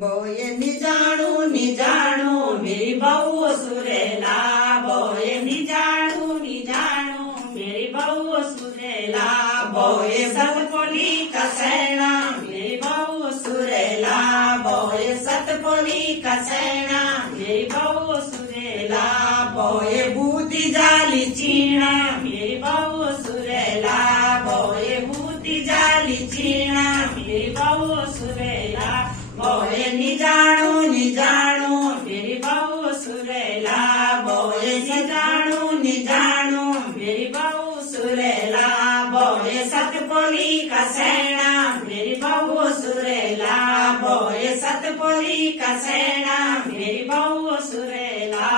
बोए निजाणू मेरी बहू सुरेला। बोए निजाणू मेरी बहू सुरेला। बोए सतपोली कसैणा मेरी बहू सुरेला। बोए सतपोली कसैणा मेरी बहू सुरेला। बोए बूटी जाली चीणा मेरी बहू सुरेला। बोए बूटी जाली चीणा मेरी बहू सुरेला। बोए निजाणू मेरी बहू सुरेला। बोए निजाणू मेरी बहू सुरेला। बोए सतपोली कसैणा मेरी बहू सुरेला। बोए सतपोली कसैणा मेरी बहू सुरेला।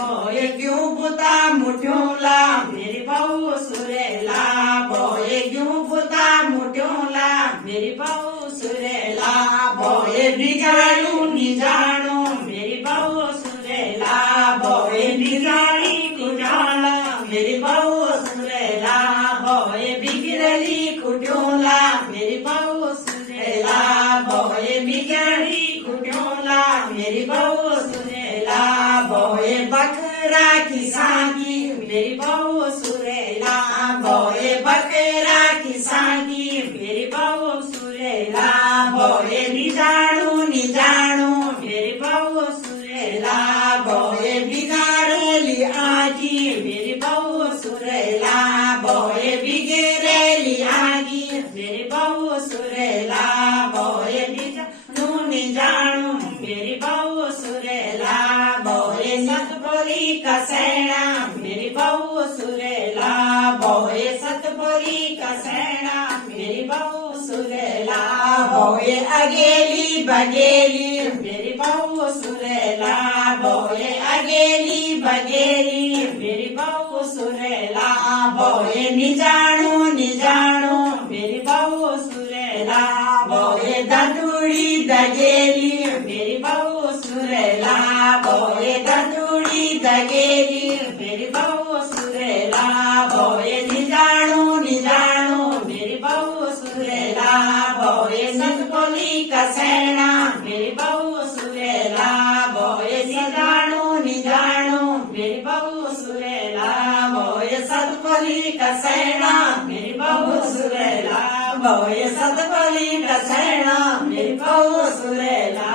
बोए क्यों बुता मुठ्योला मेरी बहू सुरेला। बोए क्यों बुता मुठ्योला मेरी बहू सुरेला। बोए निजाणू मेरी बहू सुरेला। बोए निजाणी कुजाला मेरी बहू सुरेला। बोए बिगड़ली कुटोला मेरी बहू सुरेला। बोए बिगड़ी कुटोला मेरी बहू सुरेला। बोए बकरा की साकी मेरी बहू सुरेला। बोए बकरा की साकी मेरी बहू सुरेला। बोए निजाणू मेरी बहू सुरेला। बोए बिगाड़ेली आगी मेरी बहू सुरेला। बोए बिगड़ेली आगी मेरी बहू सुरेला। बोए निजाणू मेरी बहू सुरेला। बोए सतपोली कसैणा मेरी बहू सुरेला। बोए सतपोली कसैणा मेरी बहू सुरेला। बोए अगेली बगेली मेरी बहू सुरेला। बोए अगेली बगेली मेरी बहू सुरेला। बोए निजाणू मेरी बहू सुरेला। बोए ददुड़ी दगेली मेरी बहू सुरेला। बोए ददुड़ी दगेली मेरी बहू सुरेला। बोए निजाणू मेरी बहू सुरेला। बोए सतपोली कसैणा मेरी बहू सुरेला। बोए निजाणू मेरी बहू सुरेला। बोए सतपोली कसैणा मेरी बहू सुरेला। बोए सतपोली कसैणा मेरी बहू सुरेला।